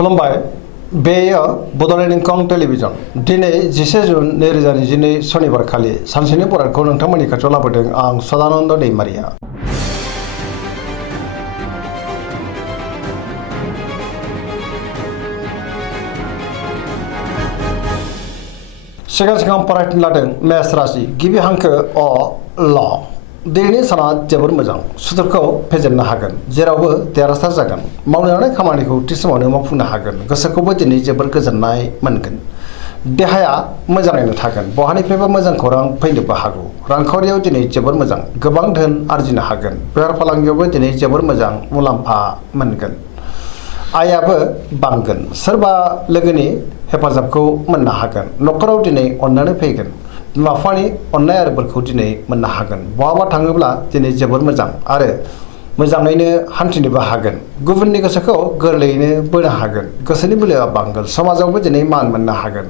खुलुमबाय बेयो बड'लेण्ड इंखं टेलिभिजन दिनै 11 जुन 2022 शनिबार खालि सानसेनि बरादखौ नोंथांमोननि खाथियाव लाबोदों आं सदानन्द दैमारिया। सिगां फरायनो लादों मेष राशि गिबि हांखो अ ल दिनैनि साना जोबोर मोजां सुथुरखौ फेजेननो हागोन जेरावबो देरहासार जागोन मावनो लानाय खामानिखौ थि समावनो मावफुंनो हागोन गोसोखौबो दिनै जोबोर गोजोननाय मोनगोन देहाया मोजाङैनो थागोन बहानिफ्रायबो मोजां खौरां फैनोबो हागौ रांखावरियाव दिनै जोबोर मोजां गोबां धोन आरजिनो हागोन बेफार फालांगियावबो दिनै जोबोर मोजां मुलाम्फा मोनगोन आयाबो बांगोन सोरबा लोगोनि हेफाजाबखौ मोननो हागोन न'खराव दिनै अननानै फैगोन बिमा बिफानि अननाय आरो बोरखौ दिनै मोननो हागोन बहाबा थाङोब्ला दिनै जोबोर मोजां आरो मोजाङैनो हान्थिनोबो हागोन गुबुननि गोसोखौ गोरलैयैनो बोनो हागोन गोसोनि बोलोआ बांगोन समाजावबो दिनै मान मोननो हागोन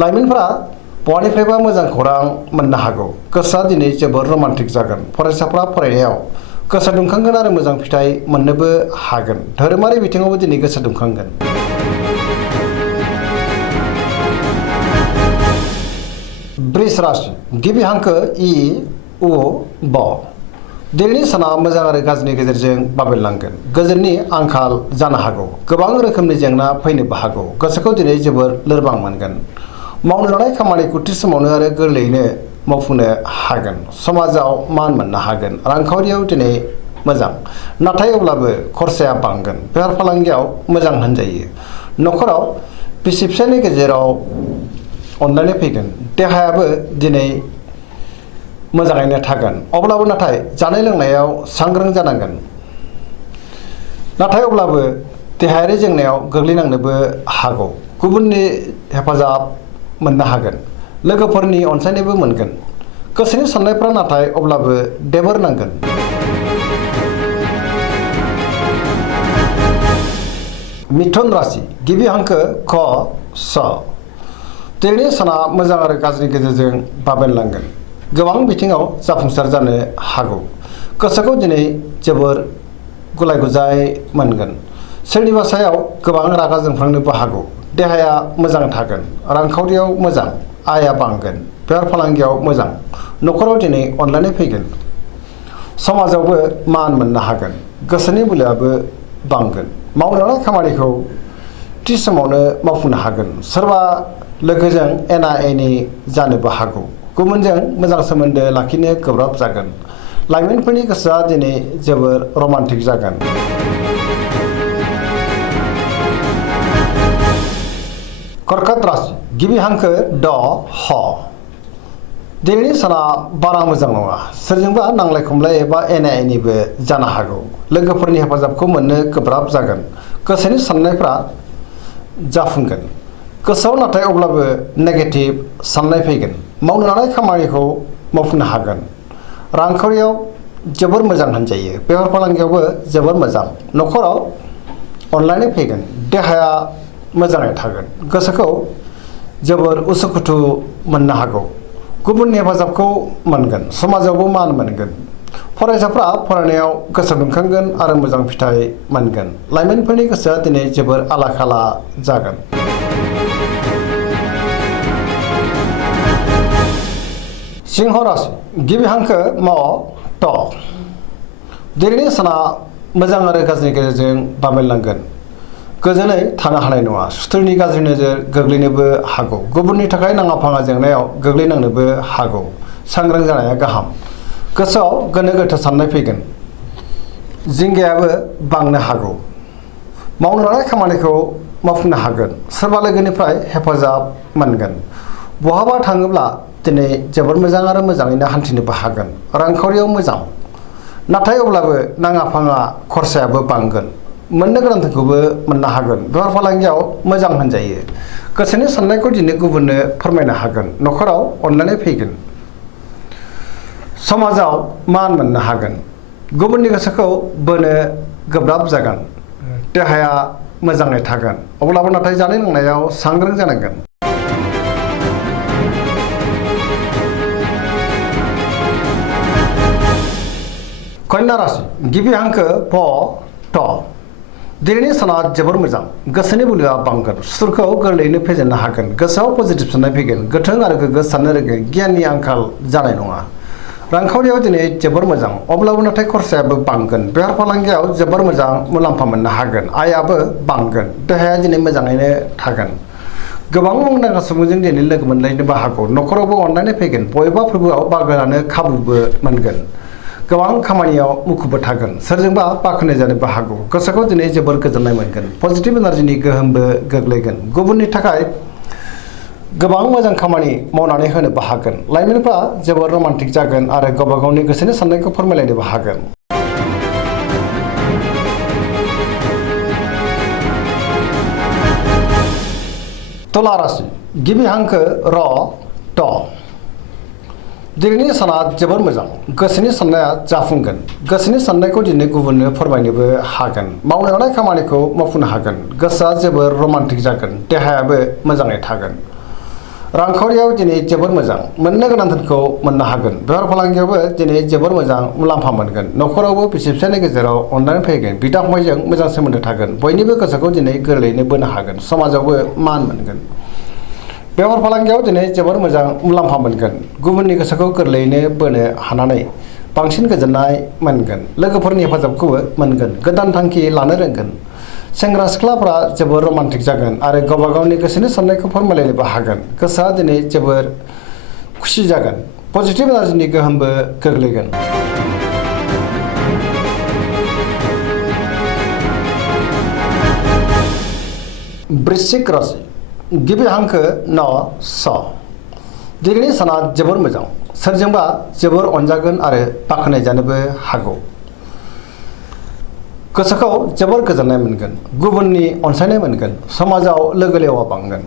लाइमोनफोरा बहानिफ्रायबा मोजां खौरां मोननो हागौ गोसोआ दिनै जोबोर रमान्टिक जागोन फरायसाफ्रा फरायनायाव गोसो दुंखांगोन आरो मोजां फिथाइ मोननोबो हागोन धोरोमारि बिथिङावबो दिनै गोसो दुंखांगोन वृष राशि गिबि हांखो इ उ ब दिनैनि साना मोजां आरो गाज्रिनि गेजेरजों बाबेनलांगोन गोजोननि आंखाल जानो हागौ गोबां रोखोमनि जेंना फैनोबो हागौ गोसोखौ दिनै जोबोर लोरबां मोनगोन मावनो लानाय खामानिखौ थि समावनो आरो गोरलैयैनो मावफुंनो हागोन समाजाव मान मोननो हागोन रांखावरियाव दिनै मोजां नाथाय अब्लाबो खरसाया बांगोन बेफार फालांगियाव मोजां होनजायो न'खराव बिसि फिसायनि गेजेराव अनलायनाय फैगोन देहायाबो दिनै मोजाङैनो थागोन अब्लाबो नाथाय जानाय लोंनायाव सांग्रां जानांगोन नाथाय अब्लाबो देहायारि जेंनायाव गोग्लैनांनोबो हागौ गुबुननि हेफाजाब मोननो हागोन लोगोफोरनि अनसायनायबो मोनगोन गोसोनि साननायफ्रा नाथाय अब्लाबो देबोर नांगोन मिथुन राशि गिबि हांखो क स दिनैनि साना मोजां आरो गाज्रिनि गेजेरजों बाबेनलांगोन गोबां बिथिङाव जाफुंसार जानो हागौ गोसोखौ दिनै जोबोर गुलाय गुजाय मोनगोन सोरनिबा सायाव गोबां रागा जोंफ्लांनोबो हागौ देहाया मोजां थागोन रांखावरियाव मोजां आया बांगोन बेफार फालांगियाव मोजां न'खराव दिनै अनलायनाय फैगोन समाजावबो मान मोननो हागोन गोसोनि बोलोआबो बांगोन मावनो लानाय खामानिखौ थि समावनो मावफुंनो हागोन सोरबा लोगोजों एना एनि जानोबो हागौ गुबुनजों मोजां सोमोन्दो लाखिनो गोब्राब जागोन लाइमोनफोरनि गोसोआ दिनै जोबोर रमान्टिक जागोन कर्कट राशि गिबि हांखो ड ह दिनैनि साना बारा मोजां नङा सोरजोंबा नांलाय खमलाय एबा एना एनिबो जानो हागौ लोगोफोरनि हेफाजाबखौ मोननो गोब्राब जागोन गोसोनि साननायफ्रा जाफुंगोन गोसोआव नाथाय अब्लाबो नेगेटिभ साननाय फैगोन मावनो लानाय खामानिखौ मावफुंनो हागोन रांखावरियाव जोबोर मोजां होनजायो बेफार फालांगियावबो जोबोर मोजां न'खराव अनलायनाय फैगोन देहाया मोजाङै थागोन गोसोखौ जोबोर उसुखुथु मोननो हागौ गुबुननि हेफाजाबखौ मोनगोन समाजावबो मान मोनगोन फरायसाफ्रा फरायनायाव गोसो दुंखांगोन आरो मोजां फिथाइ मोनगोन लाइमोनफोरनि गोसोआ दिनै जोबोर आला खाला जागोन सिंह राशि गिबि हांखो म ट दिनैनि साना मोजां आरो गाज्रिनि गेजेरजों बाबेनलांगोन गोजोनै थानो हानाय नङा सुथुरनि गाज्रि नोजोर गोग्लैनोबो हागौ गुबुननि थाखाय नाङा फाङा जेंनायाव गोग्लैनांनोबो हागौ सांग्रां जानाया गाहाम गोसोआव गोनो गोथो साननाय फैगोन जिंगायाबो बांनो हागौ मावनो लानाय खामानिखौ मावफुंनो हागोन सोरबा लोगोनिफ्राय हेफाजाब मोनगोन बहाबा थाङोब्ला दिनै जोबोर मोजां आरो मोजाङैनो हान्थिनोबो हागोन रांखावरियाव मोजां नाथाय अब्लाबो नाङा फाङा खरसायाबो बांगोन मोननो गोनांखौबो मोननो हागोन बेफार फालांगियाव मोजां होनजायो गोसोनि साननायखौ दिनै गुबुननो फोरमायनो हागोन न'खराव अनलायनाय फैगोन समाजाव मान मोननो हागोन गुबुननि गोसोखौ बोनो गोब्राब जागोन देहाया मोजाङै थागोन अब्लाबो नाथाय जानाय लोंनायाव सांग्रां जानांगोन कन्या राशि गिबि हांखो प ट दिनैनि साना जोबोर मोजां गोसोनि बोलोआ बांगोन सुथुरखौ गोरलैयैनो फेजेननो हागोन गोसोआव पजिटिभ साननाय फैगोन गोथों आरो गोग्गो साननो रोंगोन गियाननि आंखाल जानाय नङा रांखावरियाव दिनै जोबोर मोजां अब्लाबो नाथाय खरसायाबो बांगोन बेफार फालांगियाव जोबोर मोजां मुलाम्फा मोननो हागोन आयाबो बांगोन देहाया दिनै मोजाङैनो थागोन गोबां मुंदांखा सुबुंजों दिनै लोगो मोनलायनोबो हागौ न'खरावबो अनलायनाय फैगोन बबेबा फोरबोआव बाहागो लानो खाबुबो मोनगोन गोबां खामानियाव मुखुबबो थागोन सोरजोंबा बाख्नाय जानोबो हागौ गोसोखौ दिनै जोबोर गोजोननाय मोनगोन पजिटिभ एनार्जिनि गोहोमबो गोग्लैगोन गुबुननि थाखाय गोबां मोजां खामानि मावनानै होनोबो हागोन लाइमोनफ्रा जोबोर रमान्टिक जागोन आरो गावबा गावनि गोसोनि साननायखौ फोरमायलायनोबो हागोन तुला राशि गिबि हांखो र ट दिनैनि साना जोबोर मोजां गोसोनि साननाया जाफुंगोन गोसोनि साननायखौ दिनै गुबुननो फोरमायनोबो हागोन मावनो लानाय खामानिखौ मावफुंनो हागोन गोसोआ जोबोर रमान्टिक जागोन देहायाबो मोजाङै थागोन रांखावरियाव दिनै जोबोर मोजां मोननो गोनां धोनखौ मोननो हागोन बेफार फालांगियावबो दिनै जोबोर मोजां मुलाम्फा मोनगोन न'खरावबो बिसि फिसायनि गेजेराव अनलायनाय फैगोन बिदा फंबायजों मोजां सोमोन्दो थागोन बयनिबो गोसोखौ दिनै गोरलैयैनो बोनो हागोन समाजावबो मान मोनगोन बेफार फालांगियाव दिनै जोबोर मोजां मुलाम्फा मोनगोन गुबुननि गोसोखौ गोरलैयैनो बोनो हानानै बांसिन गोजोननाय मोनगोन लोगोफोरनि हेफाजाबखौबो मोनगोन गोदान थांखि लानो रोंगोन सेंग्रा सिख्लाफ्रा जोबोर रमान्टिक जागोन आरो गावबा गावनि गोसोनि साननायखौ फोरमायलायनोबो हागोन गोसोआ दिनै जोबोर खुसि जागोन पजिटिभ एनार्जिनि गोहोमबो गोग्लैगोन वृश्चिक राशि गिबि हांखो न स दिनैनि साना जोबोर मोजां सोरजोंबा जोबोर अनजागोन आरो बाख्नाय जानोबो हागौ गोसोखौ जोबोर गोजोननाय मोनगोन गुबुननि अनसायनाय मोनगोन समाजाव लोगो लेवा बांगोन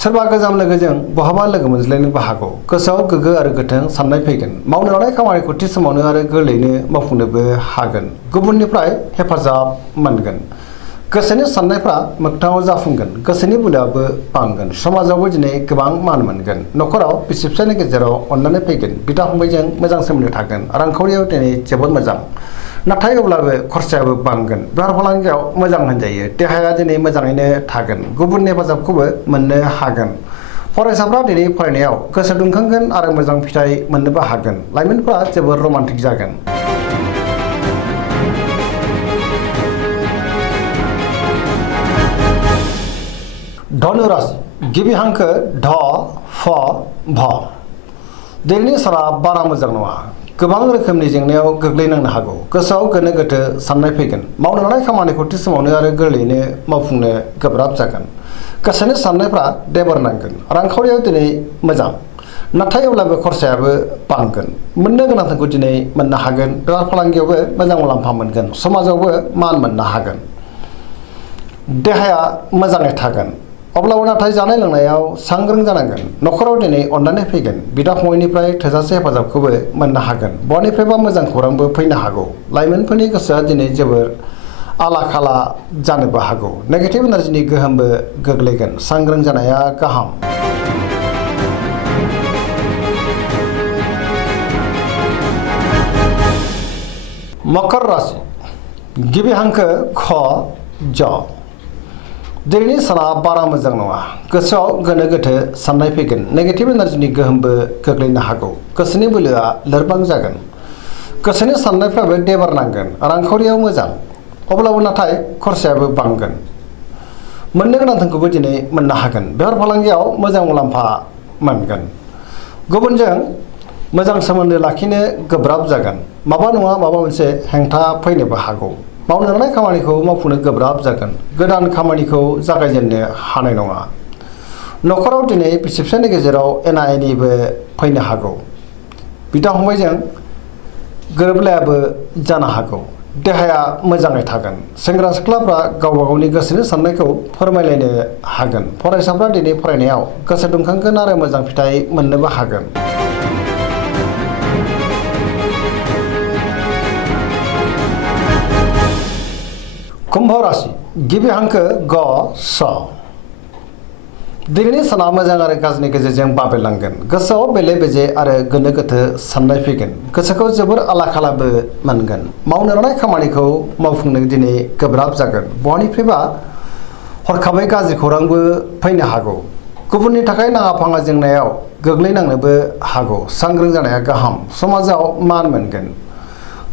सोरबा गोजाम लोगोजों बहाबा लोगो मोनज्लायनोबो हागौ गोसोआव गोग्गो आरो गोथों साननाय फैगोन मावनो लानाय खामानिखौ थि समावनो आरो गोरलैयैनो मावफुंनोबो हागोन गुबुननिफ्राय हेफाजाब मोनगोन गोसोनि साननायफ्रा मोगथाङाव जाफुंगोन गोसोनि बोलोआबो बांगोन समाजावबो दिनै गोबां मान मोनगोन न'खराव बिसि फिसायनि गेजेराव अनलायनाय फैगोन बिदा फंबायजों मोजां सोमोन्दो थागोन रांखावरियाव दिनै जोबोर मोजां नाथाय अब्लाबो खरसायाबो बांगोन बेफार फालांगियाव मोजां होनजायो देहाया दिनै मोजाङैनो थागोन गुबुननि हेफाजाबखौबो मोननो हागोन फरायसाफ्रा दिनै फरायनायाव गोसो दुंखांगोन आरो मोजां फिथाइ मोननोबो हागोन लाइमोनफ्रा जोबोर रमान्टिक जागोन धनु राशि गिबि हांखो ढ फ भ दिनैनि साना बारा मोजां नङा गोबां रोखोमनि जेंनायाव गोग्लैनांनो हागौ गोसोआव गोनो गोथो साननाय फैगोन मावनो लानाय खामानिखौ थि समावनो आरो गोरलैयैनो मावफुंनो गोब्राब जागोन गोसोनि साननायफ्रा देबर नांगोन रांखावरियाव दिनै मोजां नाथाय अब्लाबो खरसायाबो बांगोन मोननो गोनांखौ दिनै मोननो हागोन बेफार फालांगियावबो मोजां मुलाम्फा मोनगोन समाजावबो मान मोननो हागोन देहाया मोजाङै थागोन अब्लाबो नाथाय जानाय लोंनायाव सांग्रां जानांगोन न'खराव दिनै अनलायनाय फैगोन बिदा फंबायनिफ्राय थोजासे हेफाजाबखौबो मोननो हागोन बहानिफ्रायबा मोजां खौरांबो फैनो हागौ लाइमोनफोरनि गोसोआ दिनै जोबोर आला खाला जानोबो हागौ नेगेटिभ एनार्जिनि गोहोमबो गोग्लैगोन सांग्रां जानाया गाहाम मकर राशि गिबि हांखो ख ज दिनैनि साना बारा मोजां नङा गोसोआव गोनो गोथो साननाय फैगोन नेगेटिभ एनार्जिनि गोहोमबो गोग्लैनो हागौ गोसोनि बोलोआ लोरबां जागोन गोसोनि साननायफ्राबो देबार नांगोन रांखावरियाव मोजां अब्लाबो नाथाय खरसायाबो बांगोन मोननो गोनां धोनखौबो दिनै मोननो हागोन बेफार फालांगियाव मोजां मुलाम्फा मोनगोन गुबुनजों मोजां सोमोन्दो लाखिनो गोब्राब जागोन माबा नङा माबा मोनसे हेंथा फैनोबो हागौ मावनो लानाय खामानिखौ मावफुंनो गोब्राब जागोन गोदान खामानिखौ जागायजेननो हानाय नङा न'खराव दिनै बिसि फिसायनि गेजेराव एना एनिबो फैनो हागौ बिदा फंबायजों गोरोबलायाबो जानो हागौ देहाया मोजाङै थागोन सेंग्रा सिख्लाफ्रा गावबा गावनि गोसोनि साननायखौ फोरमायलायनो हागोन फरायसाफ्रा दिनै फरायनायाव गोसो दुंखांगोन आरो मोजां फिथाइ मोननोबो हागोन कुम्भ राशि गिबि हांखो ग स दिनैनि साना मोजां आरो गाज्रिनि गेजेरजों बाबेलांगोन। गोसोआव बेले बेजे आरो गोनो गोथो साननाय फैगोन। गोसोखौ जोबोर आला खालाबो मोनगोन। मावनो लानाय खामानिखौ मावफुंनो दिनै गोब्राब जागोन। बहानिफ्रायबा हरखाबै गाज्रि खौरांबो फैनो हागौ। गुबुननि थाखाय नाङा फाङा जेंनायाव गोग्लैनांनोबो हागौ। सांग्रां जानाया गाहाम। समाजाव मान मोनगोन।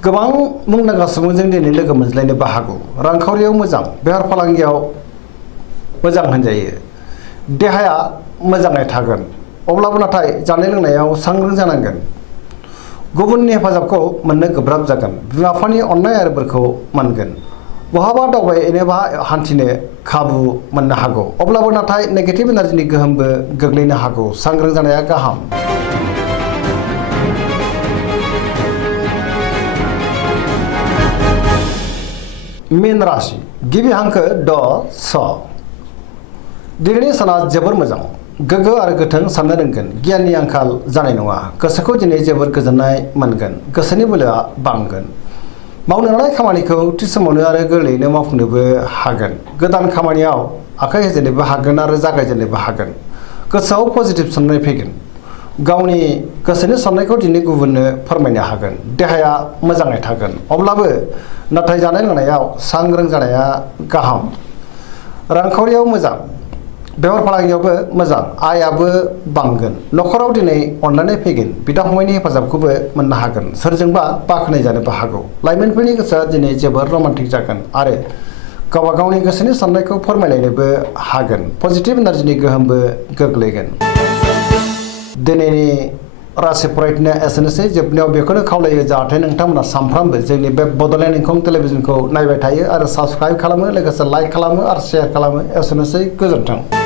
गोबां मुंदांखा सुबुंजों दिनै लोगो मोनज्लायनोबो हागौ। रांखावरियाव मोजां। बेफार फालांगियाव मोजां होनजायो। देहाया मोजाङै थागोन। अब्लाबो नाथाय जानाय लोंनायाव सांग्रां जानांगोन। गुबुननि हेफाजाबखौ मोननो गोब्राब जागोन। बिमा बिफानि अननाय आरो बोरखौ मोनगोन। बहाबा दावबायनोबा हान्थिनो खाबु मोननो हागौ। अब्लाबो नाथाय नेगेटिभ एनार्जिनि गोहोमबो गोग्लैनो हागौ। सांग्रां जानाया गाहाम। मीन राशि गिबि हांखो ड स। दिनैनि साना जोबोर मोजां। गोग्गो आरो गोथों साननो रोंगोन। गियाननि आंखाल जानाय नङा। गोसोखौ दिनै जोबोर गोजोननाय मोनगोन। गोसोनि बोलोआ बांगोन। मावनो लानाय खामानिखौ थि समावनो आरो गोरलैयैनो मावफुंनोबो हागोन। गोदान खामानियाव आखाइ होजेननोबो हागोन आरो जागायजेननोबो हागोन। गोसोआव पजिटिभ साननाय फैगोन। गावनि गोसोनि साननायखौ दिनै गुबुननो फोरमायनो हागोन। देहाया मोजाङै थागोन। अब्लाबो नाथाय जानाय लोंनायाव सांग्रां जानाया गाहाम। रांखावरियाव मोजां। बेफार फालांगियावबो मोजां। आयाबो बांगोन। न'खराव दिनै अनलायनाय फैगोन। बिदा फंबायनि हेफाजाबखौबो मोननो हागोन। सोरजोंबा बाख्नाय जानोबो हागौ। लाइमोनफोरनि गोसोआ दिनै जोबोर रमान्टिक जागोन आरो गावबा गावनि गोसोनि साननायखौ फोरमायलायनोबो हागोन। पजिटिभ एनार्जिनि गोहोमबो गोग्लैगोन। दिनैनि राशि फरायथिनाया एसेनोसै। जोबनायाव बेखौनो खावलायो जाहाथे नोंथांमोना सानफ्रामबो जोंनि बे बड'लेण्ड इंखं टेलिभिजनखौ नायबाय थायो आरो साबस्क्राइब खालामो, लोगोसे लाइक खालामो आरो शेयार खालामो। एसेनोसै। गोजोन्थों।